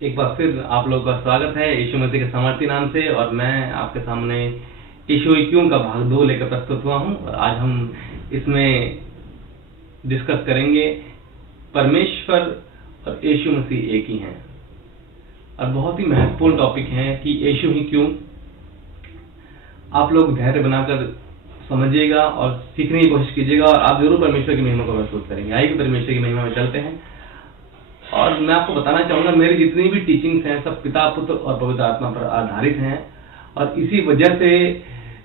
एक बार फिर आप लोगों का स्वागत है यीशु मसीह के सामर्थी नाम से। और मैं आपके सामने यीशु क्यों का भाग 2 लेकर प्रस्तुत हुआ हूं। और आज हम इसमें डिस्कस करेंगे परमेश्वर और यीशु मसीह एक ही हैं। और बहुत ही महत्वपूर्ण टॉपिक है कि यीशु ही क्यों। आप लोग धैर्य बनाकर समझिएगा और सीखने की कोशिश कीजिएगा और आप जरूर परमेश्वर की महिमा को महसूस करेंगे। आइए परमेश्वर की महिमा में चलते हैं। और मैं आपको बताना चाहूंगा, मेरी जितनी भी टीचिंग्स हैं सब पिता, पुत्र और पवित्र आत्मा पर आधारित हैं। और इसी वजह से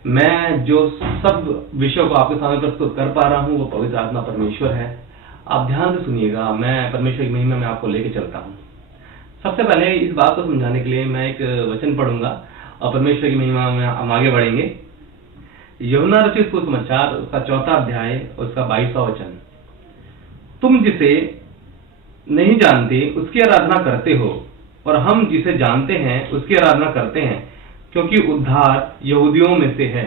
मैं जो सब विषयों को आपके सामने प्रस्तुत कर पा रहा हूँ वो पवित्र आत्मा परमेश्वर है। आप ध्यान से सुनिएगा, मैं परमेश्वर की महिमा में आपको लेके चलता हूँ। सबसे पहले इस बात को समझाने के लिए मैं एक वचन पढ़ूंगा और परमेश्वर की महिमा में हम आगे बढ़ेंगे। यूहन्ना रचित सुसमाचार उसका 4 अध्याय उसका 22वां वचन। तुम जिसे नहीं जानते उसकी आराधना करते हो और हम जिसे जानते हैं उसकी आराधना करते हैं, क्योंकि उद्धार यहूदियों में से है।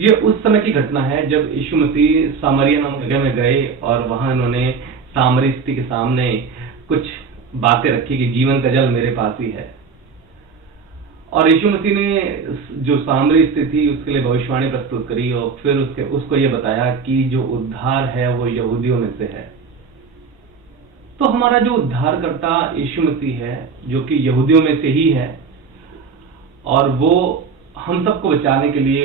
ये उस समय की घटना है जब यीशु मसीह सामरिया नामक जगह में गए और वहां इन्होंने सामरी स्त्री के सामने कुछ बातें रखी कि जीवन का जल मेरे पास ही है। और यीशु मसीह ने जो सामरी स्त्री थी उसके लिए भविष्यवाणी प्रस्तुत करी और फिर उसको ये बताया कि जो उद्धार है वो यहूदियों में से है। तो हमारा जो उद्धारकर्ता यीशु मसीह है जो कि यहूदियों में से ही है और वो हम सबको बचाने के लिए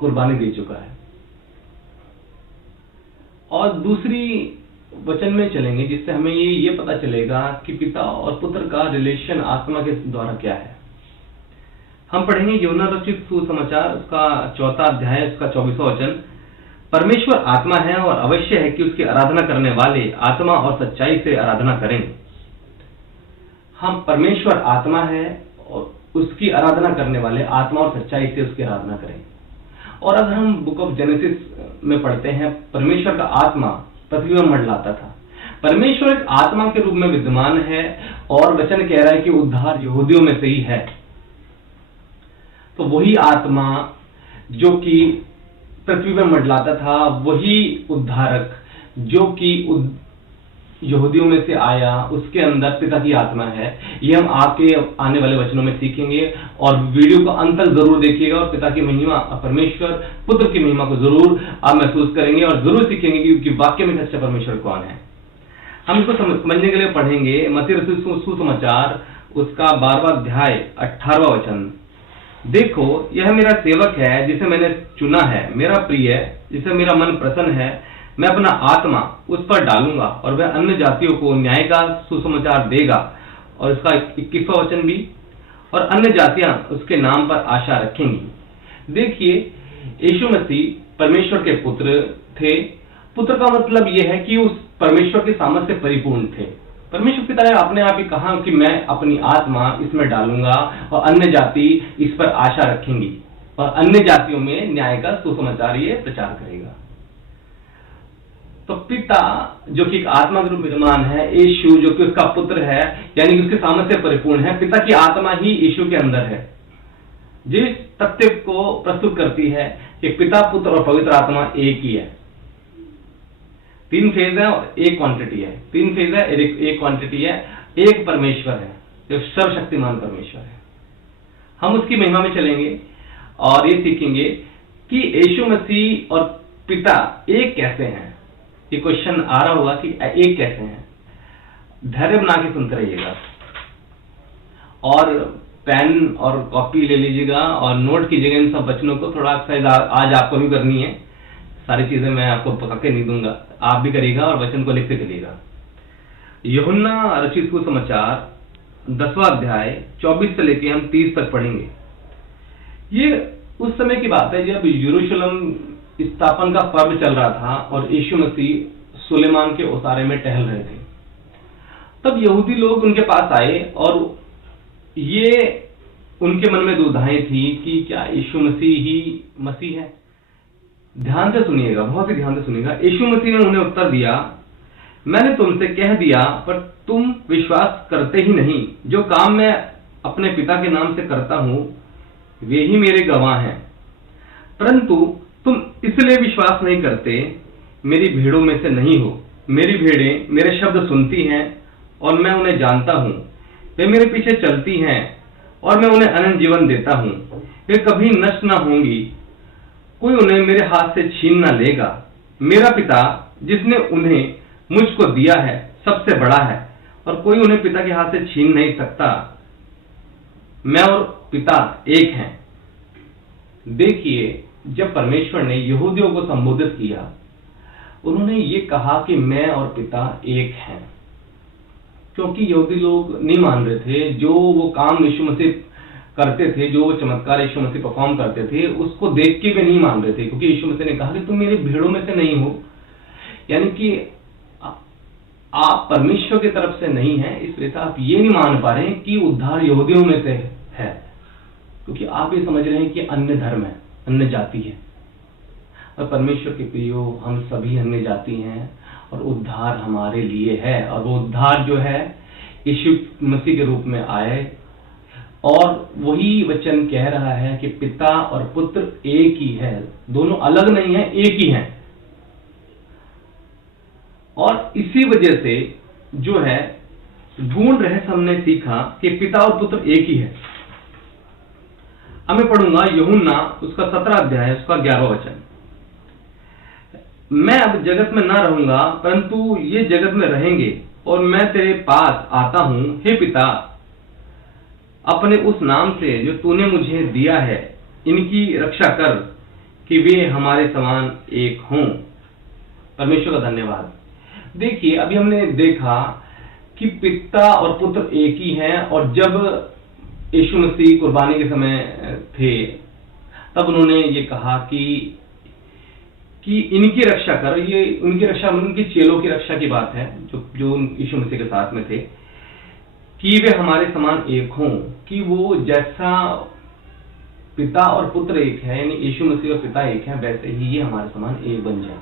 कुर्बानी दे चुका है। और दूसरी वचन में चलेंगे जिससे हमें ये पता चलेगा कि पिता और पुत्र का रिलेशन आत्मा के द्वारा क्या है। हम पढ़ेंगे यूहन्ना रचित सुसमाचार उसका 4 अध्याय उसका 24वां वचन। परमेश्वर आत्मा है और अवश्य है कि उसकी आराधना करने वाले आत्मा और सच्चाई से आराधना करें। हम परमेश्वर आत्मा है और उसकी आराधना करने वाले आत्मा और सच्चाई से उसकी आराधना करें। और अगर हम बुक ऑफ जेनेसिस में पढ़ते हैं, परमेश्वर का आत्मा पृथ्वी में मंडलाता था। परमेश्वर एक आत्मा के रूप में विद्यमान है और वचन कह रहा है कि उद्धार यहूदियों में से ही है। तो वही आत्मा जो कि पृथ्वी में मंडलाता था, वही उद्धारक जो कि यहूदियों में से आया, उसके अंदर पिता की आत्मा है। ये हम आपके आने वाले वचनों में सीखेंगे और वीडियो को अंत तक जरूर देखिएगा और पिता की महिमा, परमेश्वर पुत्र की महिमा को जरूर आप महसूस करेंगे और जरूर सीखेंगे कि वाक्य में सच्चा परमेश्वर कौन है। हम इसको समझने के लिए पढ़ेंगे मत्ती रचित सुसमाचार उसका 12वां अध्याय 18वां वचन। देखो, यह मेरा सेवक है जिसे मैंने चुना है, मेरा प्रिय जिसे मेरा मन प्रसन्न है। मैं अपना आत्मा उस पर डालूंगा और वह अन्य जातियों को न्याय का सुसमाचार देगा। और इसका 21वां वचन भी। और अन्य जातियां उसके नाम पर आशा रखेंगी। देखिए, यीशु मसीह परमेश्वर के पुत्र थे। पुत्र का मतलब यह है कि उस परमेश्वर के सामर्थ्य से परिपूर्ण थे। परमेश्वर पिता ने अपने आप ही कहा कि मैं अपनी आत्मा इसमें डालूंगा और अन्य जाति इस पर आशा रखेंगी और अन्य जातियों में न्याय का सुसमाचार ये प्रचार करेगा। तो पिता जो कि एक आत्मा के रूप में विद्यमान है, यीशु जो कि उसका पुत्र है यानी कि उसके सामर्थ्य से परिपूर्ण है। पिता की आत्मा ही यीशु के अंदर है, जिस तथ्य को प्रस्तुत करती है कि पिता, पुत्र और पवित्र आत्मा एक ही है। 3 फेज है और एक क्वांटिटी है। 3 फेज है, एक क्वांटिटी है, एक परमेश्वर है जो सर्वशक्तिमान परमेश्वर है। हम उसकी महिमा में चलेंगे और ये सीखेंगे कि यीशु मसीह और पिता एक कैसे हैं। ये क्वेश्चन आ रहा होगा कि एक कैसे हैं। धैर्य बना के सुनते रहिएगा और पेन और कॉपी ले लीजिएगा और नोट कीजिएगा इन सब वचनों को। थोड़ा एक्सरसाइज आज आपको भी करनी है, सारी चीजें मैं आपको पका के नहीं दूंगा, आप भी करिएगा और वचन को लिखते चलिएगा। यूहन्ना रचित सुसमाचार 10वां अध्याय 24 से लेके हम 30 तक पढ़ेंगे। ये उस समय की बात है जब यरूशलेम स्थापन का पर्व चल रहा था और यीशु मसीह सुलेमान के ओसारे में टहल रहे थे। तब यहूदी लोग उनके पास आए और ये उनके मन में दुविधाएं थी कि क्या यीशु मसीह ही मसीह है। ध्यान से सुनिएगा, बहुत ही ध्यान से सुनिएगा। यीशु मसीह ने उन्हें उत्तर दिया, मैंने तुमसे कह दिया पर तुम विश्वास करते ही नहीं। जो काम मैं अपने पिता के नाम से करता हूं वे ही मेरे गवाह हैं, परंतु तुम इसलिए विश्वास नहीं करते, मेरी भीड़ों में से नहीं हो। मेरी भेड़ें मेरे शब्द सुनती हैं और मैं उन्हें जानता हूं, वे मेरे पीछे चलती हैं और मैं उन्हें अनंत जीवन देता हूं। वे कभी नष्ट न होंगी, कोई उन्हें मेरे हाथ से छीन न लेगा। मेरा पिता जिसने उन्हें मुझको दिया है सबसे बड़ा है और कोई उन्हें पिता के हाथ से छीन नहीं सकता। मैं और पिता एक हैं। देखिए, जब परमेश्वर ने यहूदियों को संबोधित किया, उन्होंने ये कहा कि मैं और पिता एक हैं, क्योंकि यहूदी लोग नहीं मान रहे थे। जो वो काम यीशु मसीह करते थे, जो चमत्कार यीशु मसीह परफॉर्म करते थे, उसको देख के भी नहीं मान रहे थे, क्योंकि यीशु मसीह ने कहा कि तुम मेरे भीड़ों में से नहीं हो, यानी कि आप परमेश्वर की तरफ से नहीं है। इस वजह से आप ये नहीं मान पा रहे हैं कि उद्धार यहूदियों में से है, क्योंकि आप ये समझ रहे हैं कि अन्य धर्म है, अन्य जाति है। और परमेश्वर के प्रियो, हम सभी अन्य जाति हैं और उद्धार हमारे लिए है। और वो उद्धार जो है यीशु मसीह के रूप में आए, और वही वचन कह रहा है कि पिता और पुत्र एक ही है, दोनों अलग नहीं है, एक ही है। और इसी वजह से जो है गूढ़ रहस्य हमने सीखा कि पिता और पुत्र एक ही है। अब मैं पढ़ूंगा यूहन्ना उसका 17 अध्याय उसका 11वां वचन। मैं अब जगत में ना रहूंगा, परंतु ये जगत में रहेंगे, और मैं तेरे पास आता हूं। हे पिता, अपने उस नाम से जो तूने मुझे दिया है, इनकी रक्षा कर कि वे हमारे समान एक हों। परमेश्वर का धन्यवाद। देखिए, अभी हमने देखा कि पिता और पुत्र एक ही हैं, और जब यीशु मसीह कुर्बानी के समय थे, तब उन्होंने ये कहा कि इनकी रक्षा कर। ये उनकी रक्षा, उनके चेलों की रक्षा की बात है, जो यीशु मसीह के साथ में थे, कि वे हमारे समान एक हों, कि वो जैसा पिता और पुत्र एक है, यानी यीशु मसीह और पिता एक है, वैसे ही ये हमारे समान एक बन जाए।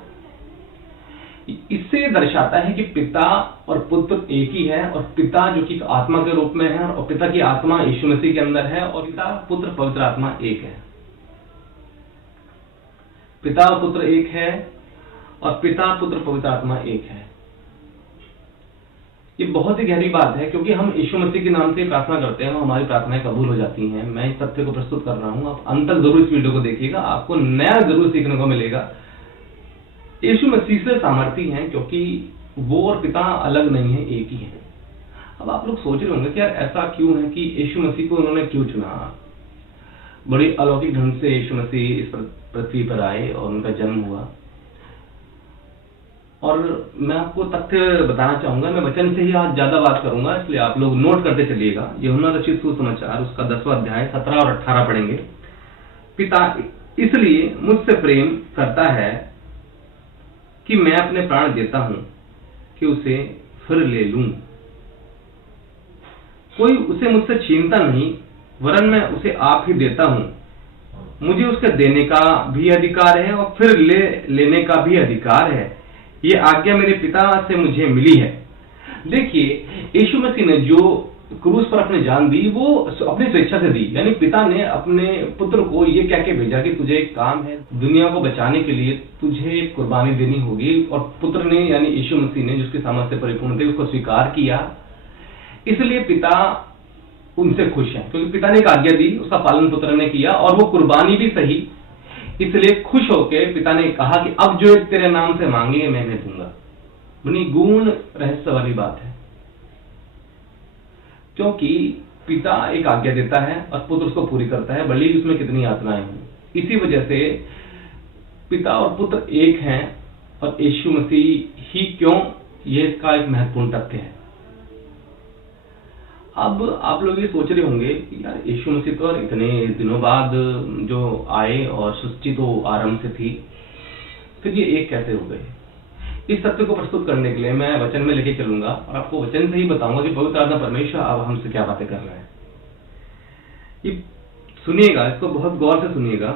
इससे दर्शाता है कि पिता और पुत्र एक ही है, और पिता जो कि आत्मा के रूप में है, और पिता की आत्मा यीशु मसीह के अंदर है, और पिता पुत्र पवित्र आत्मा एक है। पिता और पुत्र एक है, और पिता पुत्र पवित्र आत्मा एक है। ये बहुत ही गहरी बात है, क्योंकि हम यीशु मसीह के नाम से प्रार्थना करते हैं, हमारी प्रार्थनाएं कबूल हो जाती हैं। मैं इस तथ्य को प्रस्तुत कर रहा हूं, आप अंत तक जरूर इस वीडियो को देखिएगा, आपको नया जरूर सीखने को मिलेगा। यीशु मसीह से सामर्थ्य है, क्योंकि वो और पिता अलग नहीं है, एक ही है। अब आप लोग सोच रहे होंगे कि यार ऐसा क्यों है कि यीशु मसीह को उन्होंने क्यों चुना। बड़ी अलौकिक ढंग से यीशु मसीह इस पृथ्वी पर आए और उनका जन्म हुआ। और मैं आपको तथ्य बताना चाहूंगा, मैं वचन से ही आज ज्यादा बात करूंगा, इसलिए आप लोग नोट करते चलिएगा। यूहन्ना रचित सुसमाचार उसका 10वां अध्याय 17 और 18 पढ़ेंगे। पिता इसलिए मुझसे प्रेम करता है कि मैं अपने प्राण देता हूं कि उसे फिर ले लूं। कोई उसे मुझसे छीनता नहीं, वरन मैं उसे आप ही देता हूं। मुझे उसके देने का भी अधिकार है और फिर लेने का भी अधिकार है। ये आज्ञा मेरे पिता से मुझे मिली है। देखिए, यीशु मसीह ने जो क्रूस पर अपनी जान दी, वो अपनी स्वेच्छा से दी। यानी पिता ने अपने पुत्र को ये कह के भेजा कि तुझे एक काम है, दुनिया को बचाने के लिए तुझे कुर्बानी देनी होगी। और पुत्र ने, यानी यीशु मसीह ने, जिसकी सामर्थ्य परिपूर्ण थी, उसको स्वीकार किया। इसलिए पिता उनसे खुश है, क्योंकि पिता ने एक आज्ञा दी, उसका पालन पुत्र ने किया, और वो कुर्बानी भी सही। इसलिए खुश होके पिता ने कहा कि अब जो तेरे नाम से मांगे मैं दूंगा। बड़ी गूढ़ रहस्य वाली बात है, क्योंकि पिता एक आज्ञा देता है और पुत्र उसको पूरी करता है, भले ही उसमें कितनी यातनाएं हों। इसी वजह से पिता और पुत्र एक हैं, और यीशु मसीह ही क्यों, ये इसका एक महत्वपूर्ण तथ्य है। अब आप लोग ये सोच रहे होंगे कि यार यीशु मसीह तो इतने दिनों बाद जो आए, और सृष्टि तो आरंभ से थी, फिर ये एक कैसे हो गए। इस तथ्य को प्रस्तुत करने के लिए मैं वचन में लेके चलूंगा, और आपको वचन से ही बताऊंगा कि पवित्र आत्मा परमेश्वर अब हमसे क्या बातें कर रहा है। ये सुनिएगा, इसको बहुत गौर से सुनिएगा।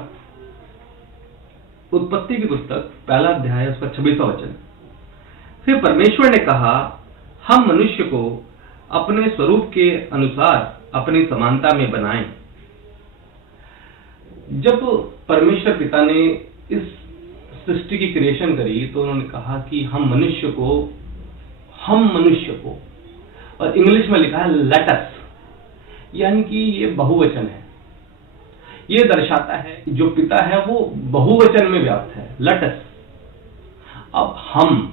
उत्पत्ति की पुस्तक 1 अध्याय उसका 26वां वचन। फिर परमेश्वर ने कहा, हम मनुष्य को अपने स्वरूप के अनुसार अपनी समानता में बनाएं। जब परमेश्वर पिता ने इस सृष्टि की क्रिएशन करी, तो उन्होंने कहा कि हम मनुष्य को, और इंग्लिश में लिखा है लेट अस, यानी कि ये बहुवचन है। ये दर्शाता है कि जो पिता है वो बहुवचन में व्याप्त है, लेट अस। अब हम,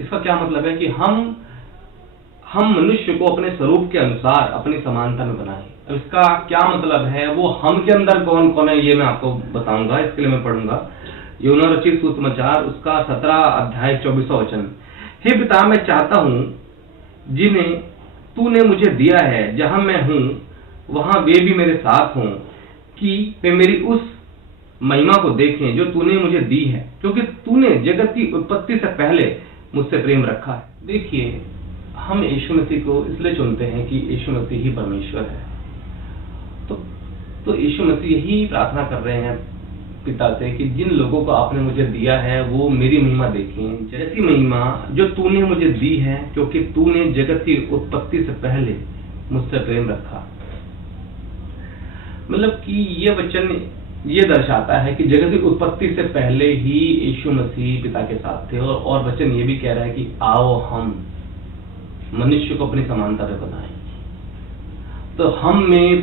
इसका क्या मतलब है कि हम मनुष्य को अपने स्वरूप के अनुसार अपनी समानता में बनाएं। अब इसका क्या मतलब है, वो हम के अंदर कौन कौन है ये मैं आपको बताऊंगा। इसके लिए मैं पढ़ूंगा यूहन्ना रचित सुसमाचार उसका 17 अध्याय 24वां वचन। हे पिता, मैं चाहता हूं जिन्हें तूने मुझे दिया है, जहां मैं हूं वहां वे भी मेरे साथ हों, कि वे मेरी उस महिमा को देखें जो तूने मुझे दी है, क्योंकि तूने जगत की उत्पत्ति से पहले मुझसे प्रेम रखा है। देखिए, हम यीशु मसीह को इसलिए चुनते हैं कि यीशु मसीह ही परमेश्वर है। तो यीशु मसीह यही प्रार्थना कर रहे हैं पिता से कि जिन लोगों को आपने मुझे दिया है वो मेरी महिमा देखें, जैसी महिमा जो तूने मुझे दी है, क्योंकि तूने जगत की उत्पत्ति से पहले मुझसे प्रेम रखा। मतलब कि ये वचन ये दर्शाता है कि जगत की उत्पत्ति से पहले ही यीशु मसीह पिता के साथ थे। और वचन ये भी कह रहा है कि आओ हम मनुष्य को अपनी समानता में बनाएं। तो हम में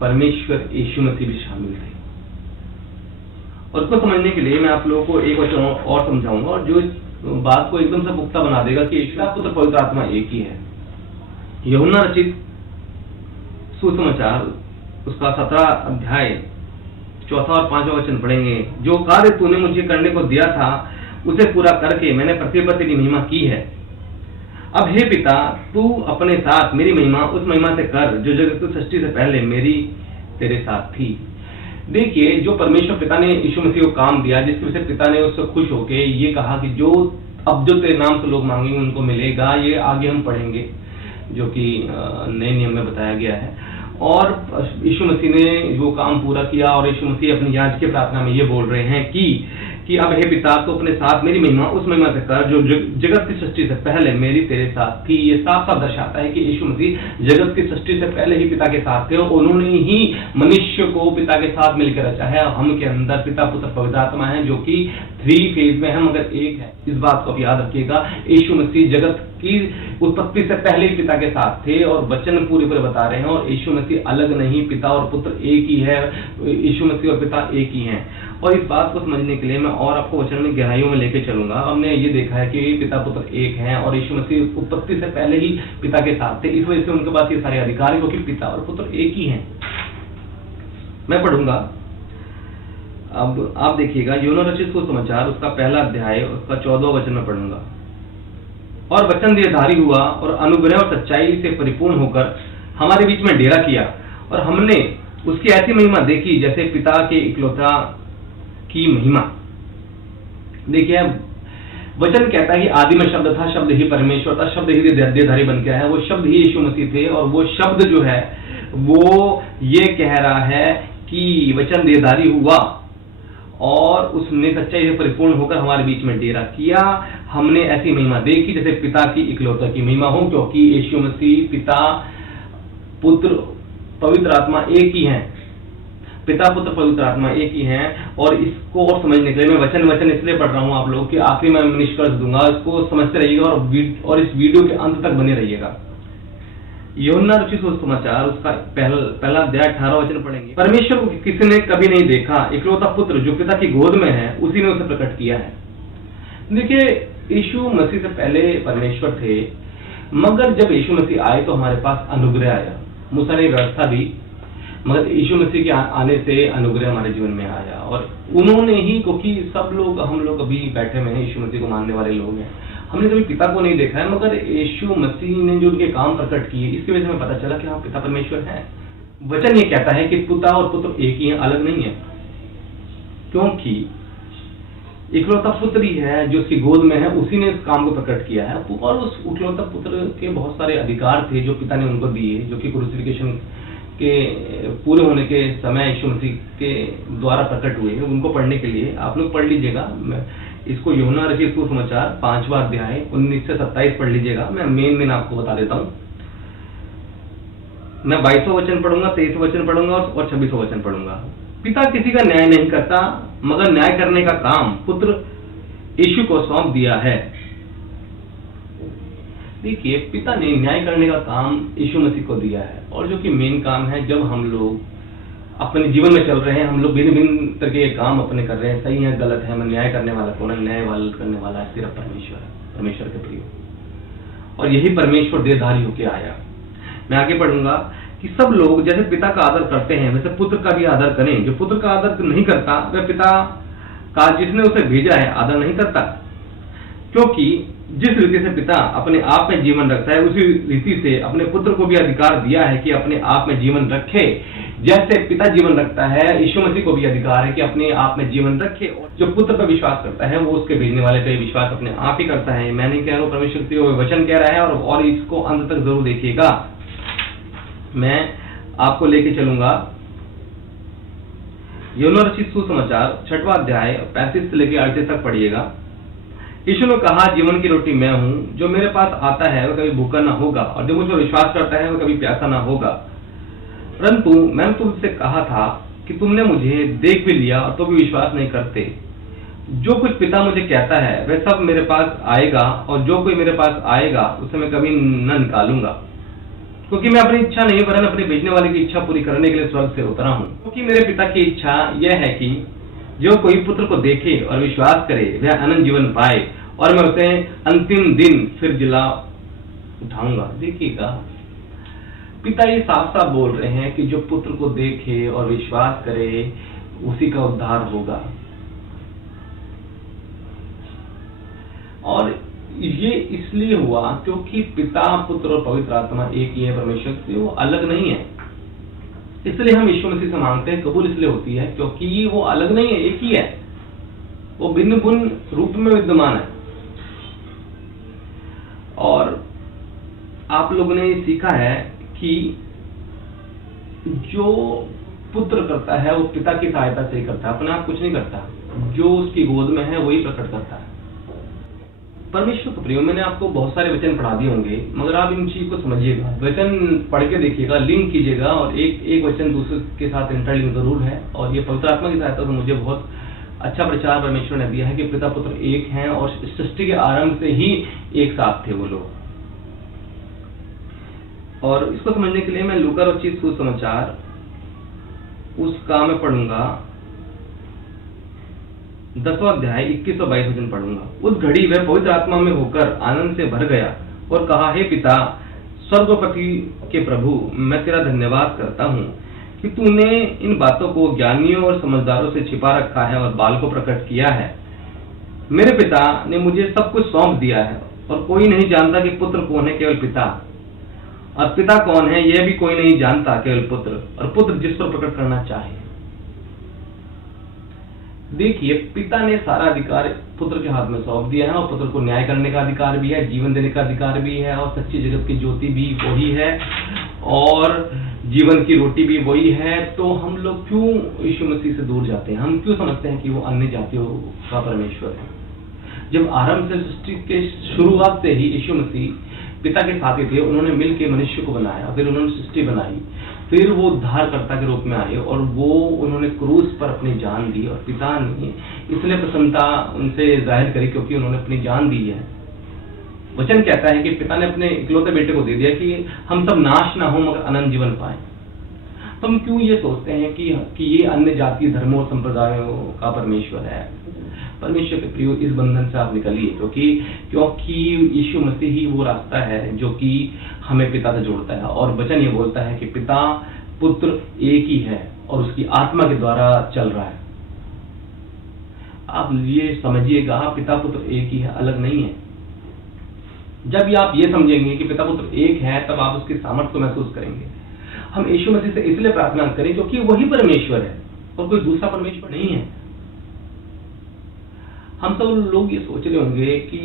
परमेश्वर यीशु मसीह भी शामिल थे। और इसको समझने के लिए मैं आप लोगों को एक वचन और समझाऊंगा, और जो इस बात को एकदम से पुख्ता बना देगा कि पिता पुत्र पवित्र आत्मा एक ही है। यूहन्ना रचित सुसमाचार उसका 17 अध्याय 4 और 5 वचन पढ़ेंगे। जो कार्य तूने मुझे करने को दिया था उसे पूरा करके मैंने पृथ्वी पर तेरी महिमा की है। अब हे पिता, तू अपने साथ मेरी महिमा उस महिमा से कर जो जगत की सृष्टि से पहले मेरी तेरे साथ थी। देखिए, जो परमेश्वर पिता ने यीशु मसीह को काम दिया, जिसकी वजह से पिता ने उससे खुश होके ये कहा कि जो तेरे नाम से लोग मांगेंगे उनको मिलेगा, ये आगे हम पढ़ेंगे, जो कि नए नियम में बताया गया है। और यीशु मसीह ने वो काम पूरा किया, और यीशु मसीह अपनी याजकीय की प्रार्थना में ये बोल रहे हैं कि अब हे पिता, तो अपने साथ मेरी महिमा उस महिमा से कर जो जगत की सृष्टि से पहले मेरी तेरे साथ थी। ये साफ साफ दर्शाता है कि यीशु मसीह जगत की सृष्टि से पहले ही पिता के साथ थे, और उन्होंने ही मनुष्य को पिता के साथ मिलकर रचा है। हम के अंदर पिता पुत्र पवित्र आत्मा है, जो कि 3 फेज में है मगर एक है। इस बात को आप याद रखिएगा। यीशु मसीह जगत की उत्पत्ति से पहले ही पिता के साथ थे, और वचन पूरे बता रहे हैं। और यीशु मसीह अलग नहीं, पिता और पुत्र एक ही है। यीशु मसीह और पिता एक ही हैं। और इस बात को समझने के लिए मैं और आपको वचन में गहराइयों में लेके चलूंगा। हमने ये देखा है कि पिता पुत्र एक हैं, और यीशु मसीह उत्पत्ति से पहले ही पिता के साथ थे। इस वजह से उनके पास ये सारे अधिकार है, क्योंकि पिता और पुत्र एक ही हैं। मैं पढ़ूंगा। अब आप देखिएगा यूहन्ना रचित सुसमाचार उसका 1 अध्याय उसका 14वां वचन में पढ़ूंगा। और वचन देहधारी हुआ और अनुग्रह और सच्चाई से परिपूर्ण होकर हमारे बीच में डेरा किया, और हमने उसकी ऐसी महिमा देखी जैसे पिता के इकलौता की महिमा। देखिए, वचन कहता है कि आदि में शब्द था, शब्द ही परमेश्वर था, शब्द ही देहधारी बन गया है। वो शब्द ही यीशु मसीह थे, और वो शब्द जो है वो ये कह रहा है कि वचन देहधारी हुआ और उसने सच्चाई से परिपूर्ण होकर हमारे बीच में डेरा किया। हमने ऐसी महिमा देखी जैसे पिता की इकलौता की महिमा हो, क्योंकि यीशु मसीह पिता पुत्र पवित्र आत्मा एक ही हैं। पिता पुत्र पवित्र आत्मा एक ही हैं। और इसको और समझने के लिए मैं वचन इसलिए पढ़ रहा हूं आप लोग कि आखिरी में निष्कर्ष दूंगा। इसको समझते रहिएगा और इस वीडियो के अंत तक बने रहिएगा। यूहन्ना रचित सुसमाचार उसका पहला अध्याय 18 वचन पढ़ेंगे। परमेश्वर को किसी ने कभी नहीं देखा, इकलौता पुत्र जो पिता की गोद में है उसी ने उसे प्रकट किया है। देखिए, यीशु मसीह से पहले परमेश्वर थे, मगर जब यीशु मसीह आए तो हमारे पास अनुग्रह आया। मूसा ने व्यवस्था दी, मगर यीशु मसीह के आने से अनुग्रह हमारे जीवन में आया। और उन्होंने ही, क्योंकि सब लोग हम लोग अभी बैठे हुए हैं यीशु मसीह को मानने वाले लोग हैं, हमने कभी पिता को नहीं देखा है, मगर यीशु मसीह ने जो उनके काम प्रकट किए इसकी वजह से हमें पता चला कि हाँ, पिता परमेश्वर है। वचन ये कहता है कि पिता और पुत्र एक ही है, अलग नहीं है, क्योंकि इकलौता पुत्र ही है जो उसकी गोद में है, उसी ने इस काम को प्रकट किया है। और उस इकलौता पुत्र के बहुत सारे अधिकार थे जो पिता ने उनको दिए, जो कि क्रूसिफिकेशन के पूरे होने के समय यीशु मसीह के द्वारा प्रकट हुए। उनको पढ़ने के लिए आप लोग पढ़ लीजिएगा। इसको यूहन्ना रचित सुसमाचार 5वां अध्याय 19 से 27 पढ़ लीजिएगा। मैं मेन आपको बता देता हूँ। मैं 22वां वचन पढ़ूंगा, 23वां वचन पढ़ूंगा और 26वां वचन पढ़ूंगा। पिता किसी का न्याय नहीं करता, मगर न्याय करने का काम पुत्र यीशु को सौंप दिया है। देखिए, पिता ने न्याय करने का काम यीशु मसीह को दिया है, और जो कि मेन काम है, जब हम लोग अपने जीवन में चल रहे हैं, हम लोग भिन्न भिन्न तरह के काम अपने कर रहे हैं, सही है गलत है, मैं न्याय करने वाला कौन है? न्याय वाला करने वाला सिर्फ परमेश्वर है, परमेश्वर के प्रिय। और यही परमेश्वर देहधारी होके आया। मैं आगे बढ़ूंगा कि सब लोग जैसे पिता का आदर करते हैं, वैसे पुत्र का भी आदर करें। जो पुत्र का आदर नहीं करता, वह पिता का जिसने उसे भेजा है आदर नहीं करता, क्योंकि जिस रीति से पिता अपने आप में जीवन रखता है, उसी रीति से अपने पुत्र को भी अधिकार दिया है कि अपने आप में जीवन रखे। जैसे पिता जीवन रखता है, यीशु मसीह को भी अधिकार है कि अपने आप में जीवन रखे। और जो पुत्र पर विश्वास करता है, वो उसके भेजने वाले पे विश्वास अपने आप ही करता है। मैं नहीं कह रहा हूँ, परमेश्वर की वचन कह रहा है, और इसको अंत तक जरूर देखिएगा। मैं आपको लेके चलूंगा यूहन्ना रचित सुसमाचार 6वां अध्याय 35 से लेकर 38 तक पढ़िएगा। यीशु ने कहा, जीवन की रोटी मैं हूं, जो मेरे पास आता है वह कभी भूखा ना होगा, और जो मुझ पर विश्वास करता है वह कभी प्यासा ना होगा। परंतु मैंने तुमसे कहा था कि तुमने मुझे देख भी लिया और तो भी विश्वास नहीं करते। जो कुछ पिता मुझे कहता है वह सब मेरे पास आएगा, और जो कोई मेरे पास आएगा उसे मैं कभी न निकालूंगा, क्योंकि मैं अपनी इच्छा नहीं वरन अपने भेजने वाले की इच्छा पूरी करने के लिए स्वर्ग से उतरा हूँ। क्योंकि मेरे पिता की इच्छा यह है कि जो कोई पुत्र को देखे और विश्वास करे वह अनंत जीवन पाए, और मैं उसे अंतिम दिन फिर जिला उठाऊंगा। देखिएगा, पिता ये साफ साफ बोल रहे हैं कि जो पुत्र को देखे और विश्वास करे उसी का उद्धार होगा। और ये इसलिए हुआ क्योंकि पिता, पुत्र और पवित्र आत्मा एक ही है परमेश्वर से, वो अलग नहीं है। इसलिए हम यीशु मसीह से मांगते हैं, कबूल इसलिए होती है क्योंकि वो अलग नहीं है, एक ही है। वो भिन्न भिन्न रूप में विद्यमान है। और आप लोगों ने सीखा है कि जो पुत्र करता है वो पिता की सहायता से ही करता है, अपने आप कुछ नहीं करता। जो उसकी गोद में है वही प्रकट करता है। परमेश्वर के प्रियो, मैंने आपको बहुत सारे वचन पढ़ा दिए होंगे, मगर आप इन चीज को समझिएगा, वचन पढ़ के देखिएगा, लिंक कीजिएगा, और एक वचन दूसरे के साथ इंटरलिंक जरूर है। और ये पवित्र आत्मा की सहायता से मुझे बहुत अच्छा प्रचार परमेश्वर ने दिया है कि पिता पुत्र एक हैं, और सृष्टि के आरंभ से ही एक साथ थे वो लोग। और इसको समझने के लिए मैं लूका रचित सुसमाचार उसका मैं पढ़ूंगा 10वां अध्याय 21 और 22 वचन पढ़ूंगा। उस घड़ी वह पवित्र आत्मा में होकर आनंद से भर गया और कहा, हे पिता, स्वर्गपति के प्रभु, मैं तेरा धन्यवाद करता हूँ कि तूने इन बातों को ज्ञानियों और समझदारों से छिपा रखा है और बाल को प्रकट किया है। मेरे पिता ने मुझे सब कुछ सौंप दिया है, और कोई नहीं जानता कि पुत्र कौन है, केवल पिता, और पिता कौन है यह भी कोई नहीं जानता, केवल पुत्र, और पुत्र जिस पर प्रकट करना चाहे। देखिए, पिता ने सारा अधिकार पुत्र के हाथ में सौंप दिया है, और पुत्र को न्याय करने का अधिकार भी है, जीवन देने का अधिकार भी है, और सच्ची जगत की ज्योति भी वही है, और जीवन की रोटी भी वही है। तो हम लोग क्यों यीशु मसीह से दूर जाते हैं? हम क्यों समझते हैं कि वो अन्य जातियों का परमेश्वर है? जब आरंभ से सृष्टि के शुरुआत से ही यीशु मसीह पिता के साथी थे, उन्होंने मिलकर मनुष्य को बनाया, फिर उन्होंने सृष्टि बनाई, फिर वो उद्धारकर्ता के रूप में आए, और वो उन्होंने क्रूस पर अपनी जान दी। और पिता ने इसलिए प्रसन्नता उनसे जाहिर करी क्योंकि उन्होंने अपनी जान दी है। वचन कहता है कि पिता ने अपने इकलौते बेटे को दे दिया कि हम सब नाश ना हो मगर अनंत जीवन पाए। तो हम क्यों ये सोचते हैं कि ये अन्य जातीय धर्मों और संप्रदायों का परमेश्वर है? परमेश्वर के प्रियो, इस बंधन से आप निकलिए, क्योंकि यीशु मसीह ही वो रास्ता है जो कि हमें पिता से जोड़ता है। और वचन ये बोलता है कि पिता पुत्र एक ही है और उसकी आत्मा के द्वारा चल रहा है। आप ये समझिएगा, पिता पुत्र एक ही है, अलग नहीं है। जब आप ये समझेंगे कि पिता पुत्र एक है, तब आप उसकी सामर्थ्य को महसूस करेंगे। हम यीशु मसीह से इसलिए प्रार्थना करें क्योंकि वही परमेश्वर है और कोई दूसरा परमेश्वर नहीं है। हम सब लोग ये सोच रहे होंगे कि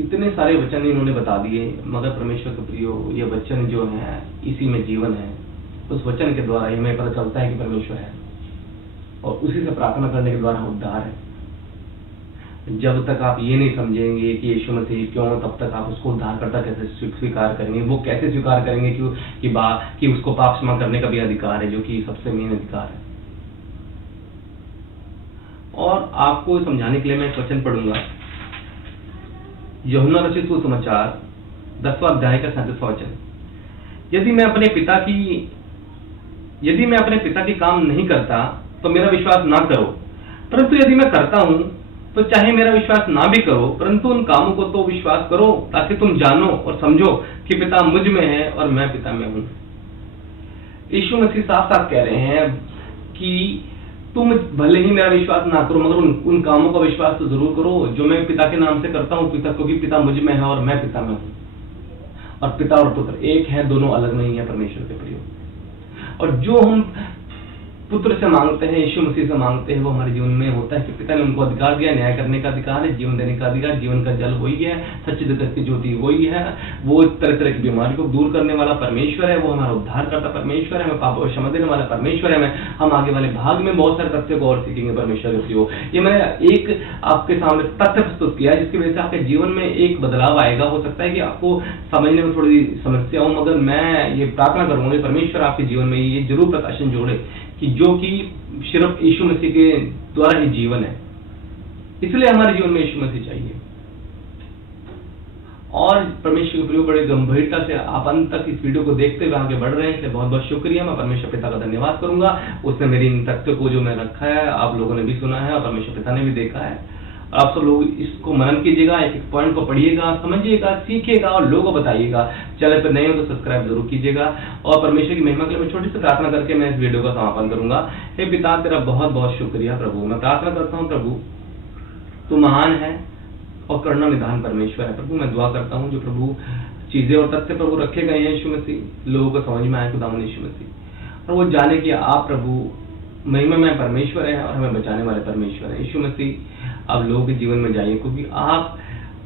इतने सारे वचन इन्होंने बता दिए, मगर परमेश्वर के प्रियो, ये वचन जो है इसी में जीवन है। उस वचन के द्वारा हमें पता चलता है कि परमेश्वर है, और उसी से प्रार्थना करने के द्वारा उद्धार है। जब तक आप ये नहीं समझेंगे कि यीशु मसीह क्यों, तब तक आप उसको उद्धारकर्ता कैसे स्वीकार करेंगे? वो कैसे स्वीकार करेंगे कि उसको पाप क्षमा करने का भी अधिकार है, जो कि सबसे मेन अधिकार है। और आपको समझाने के लिए मैं एक वचन पढ़ूंगा यूहन्ना रचित सुसमाचार 10वां अध्याय का 37वां वचन। यदि मैं अपने पिता की काम नहीं करता तो मेरा विश्वास ना करो, परंतु यदि मैं करता हूं तो चाहे मेरा विश्वास ना भी करो, परंतु उन कामों को तो विश्वास करो, ताकि तुम जानो और समझो कि पिता मुझ में है और मैं पिता में हूं। यीशु मसीह साफ साफ कह रहे हैं कि तुम भले ही मेरा विश्वास ना करो, मगर उन कामों का विश्वास तो जरूर करो जो मैं पिता के नाम से करता हूं, क्योंकि पिता मुझ में है और मैं पिता में हूं। और पिता और पुत्र एक है, दोनों अलग नहीं है परमेश्वर के प्रिय। और जो हम पुत्र से मांगते हैं, यीशु मसीह से मांगते हैं, वो हमारे जीवन में होता है कि पिता ने उनको अधिकार दिया, न्याय करने का अधिकार है, जीवन देने का अधिकार, जीवन का जल वही है, सच्ची जगत की ज्योति वही है, वो तरह तरह की बीमारी को दूर करने वाला परमेश्वर है, वो हमारा उद्धार करता परमेश्वर है, हमें पापों को क्षमा देने वाला परमेश्वर है। हम आगे वाले भाग में बहुत सारे तथ्यों को और सीखेंगे परमेश्वर के प्रियो। ये मैंने एक आपके सामने तथ्य प्रस्तुत किया जिसकी वजह से आपके जीवन में एक बदलाव आएगा। हो सकता है कि आपको समझने में थोड़ी समस्या हो, मगर मैं ये प्रार्थना करूंगा परमेश्वर आपके जीवन में ये जरूर प्रकाशन जोड़े कि जो कि सिर्फ यीशु मसीह के द्वारा ही जीवन है। इसलिए हमारे जीवन में यीशु मसीह चाहिए। और परमेश्वर के प्रिय, बड़े गंभीरता से आप अंत तक इस वीडियो को देखते हुए आगे बढ़ रहे हैं, इसलिए बहुत बहुत शुक्रिया। मैं परमेश्वर पिता का धन्यवाद करूंगा। उसने मेरी इन तथ्यों को जो मैं रखा है आप लोगों ने भी सुना है और परमेश्वर पिता ने भी देखा है। आप सब लोग इसको मनन कीजिएगा, एक एक पॉइंट को पढ़िएगा, समझिएगा, सीखिएगा और लोगों को बताइएगा। चैनल पर नए हो तो सब्सक्राइब जरूर कीजिएगा। और परमेश्वर की महिमा के लिए मैं छोटी सी प्रार्थना करके मैं इस वीडियो का समापन करूंगा। हे पिता, तेरा बहुत बहुत शुक्रिया प्रभु। मैं प्रार्थना करता हूँ प्रभु, तू महान है और करुणा निधान परमेश्वर है प्रभु। मैं दुआ करता हूँ जो प्रभु चीजें और तथ्य प्रभु रखे गए हैं यीशु मसीह, लोगों को समझ में आए खुदावंद यीशु मसीह, और वो जाने कि आप प्रभु महिमा में परमेश्वर है और हमें बचाने वाले परमेश्वर है। यीशु मसीह आप लोगों के जीवन में जाइए, क्योंकि आप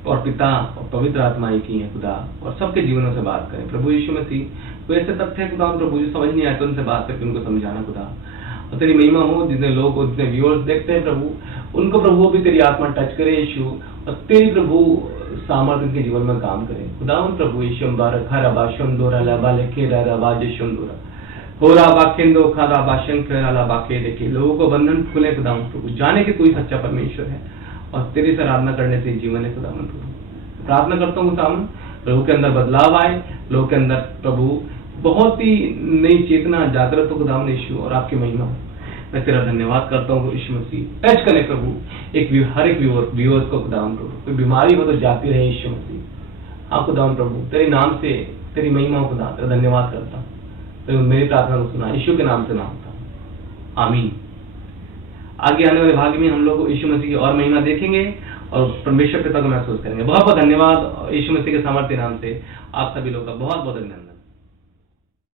और पिता और पवित्र आत्मा एक ही है खुदा, और सबके जीवनों से बात करें प्रभु यीशु मसीह। तो ऐसे तथ्य है खुदा प्रभु जो समझ नहीं आए तो उनसे बात करके उनको समझाना खुदा, और तेरी महिमा हो। जितने लोग जितने व्यूअर्स देखते हैं प्रभु, उनको प्रभु भी तेरी आत्मा टच करे यीशु, और तेरी प्रभु सामर्थ्य के जीवन में काम करे खुदा प्रभु यीशु। मुबारक हर आबाशम दोरा लाबा लेके राबाजम दोरा होरा बाकेंदो खादा बाशंकरा बाके देखे, लोगों को बंधन खुले खुदा प्रभु, जाने के कोई सच्चा परमेश्वर है और तेरी से आराधना करने से जीवन है खुदा प्रभु। प्रार्थना करता हूँ खुदा प्रभु के अंदर बदलाव आए, लोगों के अंदर प्रभु बहुत ही नई चेतना जागृत हो खुदा यीशु, और आपकी महिमा हो। मैं तेरा धन्यवाद करता हूँ यीशु मसीह। टच करे प्रभु हर एक व्यूअर्स को खुदा प्रभु, कोई बीमारी हो तो जाती रहे यीशु मसीह। हाँ खुदा प्रभु, तेरे नाम से तेरी महिमा हो खुदा, तेरा धन्यवाद करता हूँ। तो मेरी प्रार्थना को सुना यीशु के नाम से मांगता हूँ, आमीन। आगे आने वाले भाग में हम लोग यीशु मसीह की और महिमा देखेंगे और परमेश्वर पिता को महसूस करेंगे। बहुत बहुत धन्यवाद यीशु मसीह के सामर्थ्य नाम से आप सभी लोग का बहुत बहुत अभिनंदन।